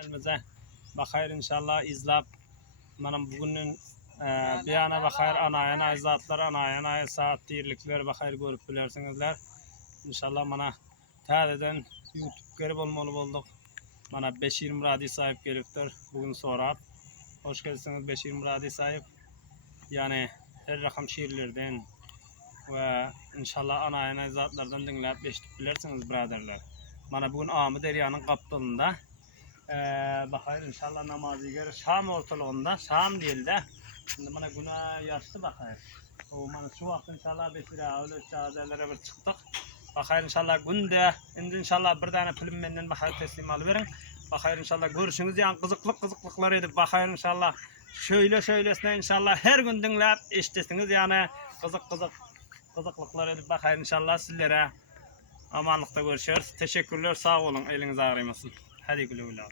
Elimize bakayır inşallah izlap. Manam bugünün bir ana bakayır anayana zatlar anayana saat dirlikler bakayır görüp bilersinizler. İnşallah mana tadeden YouTube görüp olmalı bulduk. Mana Beşir Muradi sahip geliptir bugün sorat. Hoş geldiniz Beşir Muradi sahip. Yani her rakam şiirlerden ve inşallah anayana zatlardan dinleyip beştik bilersiniz biraderler. Mana bugün Amı Derya'nın kaptanında. Bakayım inşallah namazı göre Şam ortalığında Şam değil de şimdi bana güne yaşlı bakayım. O bana şu vakit inşallah Beşir'e öyle şahadelere bir çıktık. Bakayım inşallah günde indi inşallah bir tane film benden bakayım teslim alıverin. Bakayım inşallah görüşünüz yani kızıklıklar edip bakayım inşallah şöylesine inşallah her gün dinleyip iştesiniz yani kızıklıklar edip bakayım inşallah sizlere amanlıkta görüşürüz. Teşekkürler sağ olun eliniz ağrımasın. Hadi güle güle.